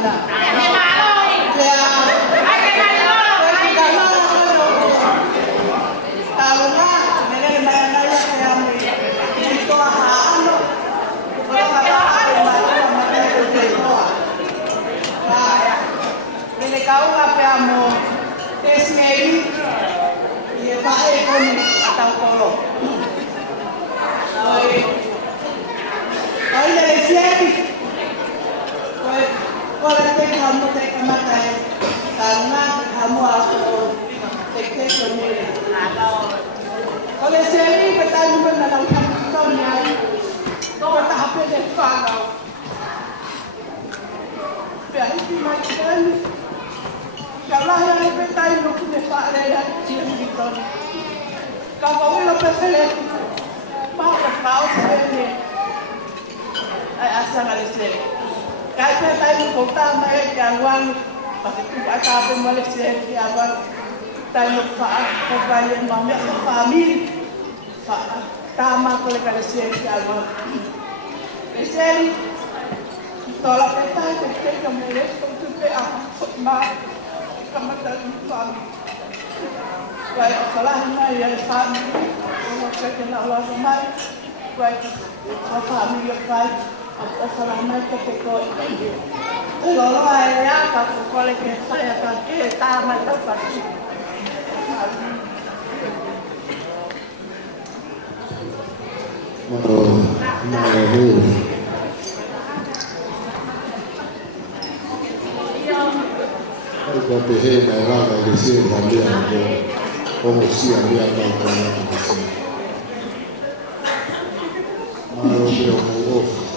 mana. Kau apa amo tesmeri ye pae kon atau kolo oi le sieti oi te kamu te kamatai karena kamu aku te kemuri oleh sieti betul benar kamu nyai kau tak apa deh faham berarti macam kalau yang betul itu kita ada cium gitu. Kalau kita pesan, mau sebenarnya, asal Malaysia. Kalau betul kota mereka uang, pasti kita apa Malaysia diawal, tahu apa yang mau nak family, tamak oleh Malaysia diawal. Malaysia, tolak betul kita kemudian untuk apa Kamatan suami, baik asalnya ya suami, orang kerja Allah ramai, baik suami yang baik, asalnya ketika kalau ya kalau kolektif saya kan tamat tepat. Kalau behel orang dari sini dia promosi dia akan promosi. Malu dia murah.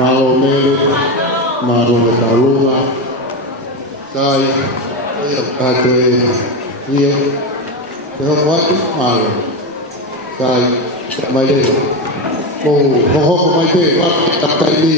Malomele, Marone Kaluma, Sai, Kate, Rio, Te Hokwatu, Malo, Sai, Maile, Mo ho ho mai pe wa ta tai ni